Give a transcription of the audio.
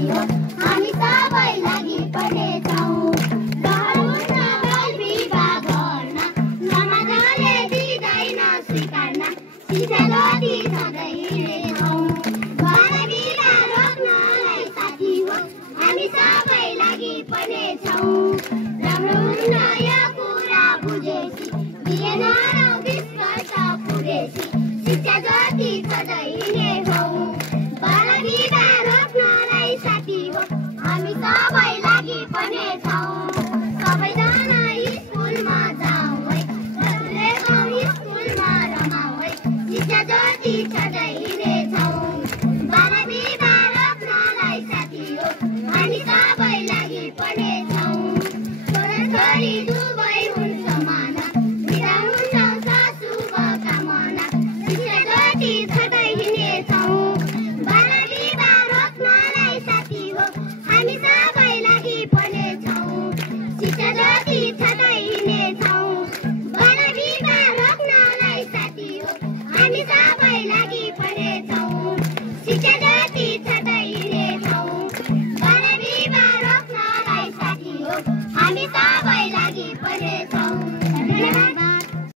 साथी हो हामी सबै लागि पर्नेछौँ डराउन बालविवाह गर्न समाजले दिँदैन स्वीकार्न शिक्षा जति सधैँ हिँड्नेछौँ बालविवाह रोक्नलाई साथी हो हामी सबै लागि पर्नेछौँ राम्रो हुन्न यो कुरा बुझेपछि बिहेन र 20 वर्ष पुगेपछि शिक्षा जति सधैँ हिँड्नेछौँ बालविवाह रोक्नलाई साथी हो हामी सबै लागि पर्नेछौँ सबैजना स्कुलमा जाउँ है जसले गाउँ स्कुलमा रमाउँ है शिक्षा जति सधैँ हिँड्नेछौँ बालविवाह रोक्नलाई साथी हो हामी सबै लागि पर्नेछौँ छोराछोरी दुवै हुन् समान बिदा हुन्छौँ शुभकामना शिक्षा जति सधैँ हिँड्नेछौँ बालविवाह रोक्नलाई साथी हो हामी सबै लागि पर्नेछौँ शिक्षा जति सधैँ हिँड्नेछौँ बालविवाह रोक्नलाई साथी हो हामी सबै